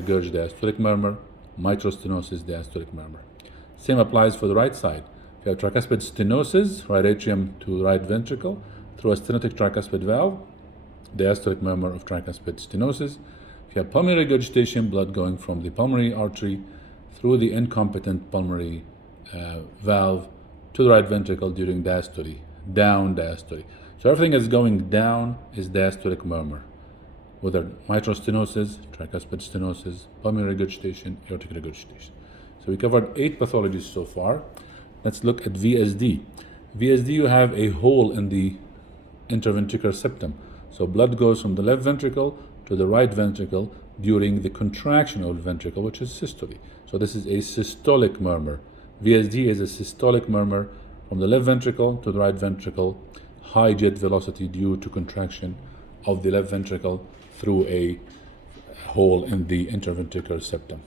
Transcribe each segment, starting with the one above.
regurg diastolic murmur, mitral stenosis diastolic murmur. Same applies for the right side. If you have tricuspid stenosis, right atrium to right ventricle, through a stenotic tricuspid valve, diastolic murmur of tricuspid stenosis. If you have pulmonary regurgitation, blood going from the pulmonary artery through the incompetent pulmonary valve to the right ventricle during diastole, down diastole. So everything is going down is diastolic murmur, whether mitral stenosis, tricuspid stenosis, pulmonary regurgitation, aortic regurgitation. So we covered 8 pathologies so far. Let's look at VSD. VSD, you have a hole in the interventricular septum. So blood goes from the left ventricle to the right ventricle during the contraction of the ventricle, which is systole. So this is a systolic murmur. VSD is a systolic murmur from the left ventricle to the right ventricle, high jet velocity due to contraction of the left ventricle through a hole in the interventricular septum.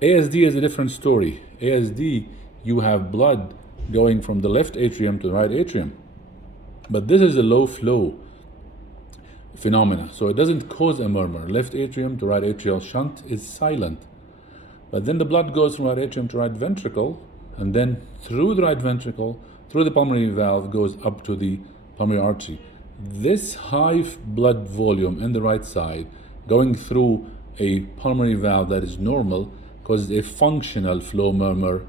ASD is a different story. ASD, you have blood going from the left atrium to the right atrium. But this is a low flow phenomena, so it doesn't cause a murmur. Left atrium to right atrial shunt is silent. But then the blood goes from right atrium to right ventricle, and then through the right ventricle, through the pulmonary valve, goes up to the pulmonary artery. This high blood volume in the right side going through a pulmonary valve that is normal causes a functional flow murmur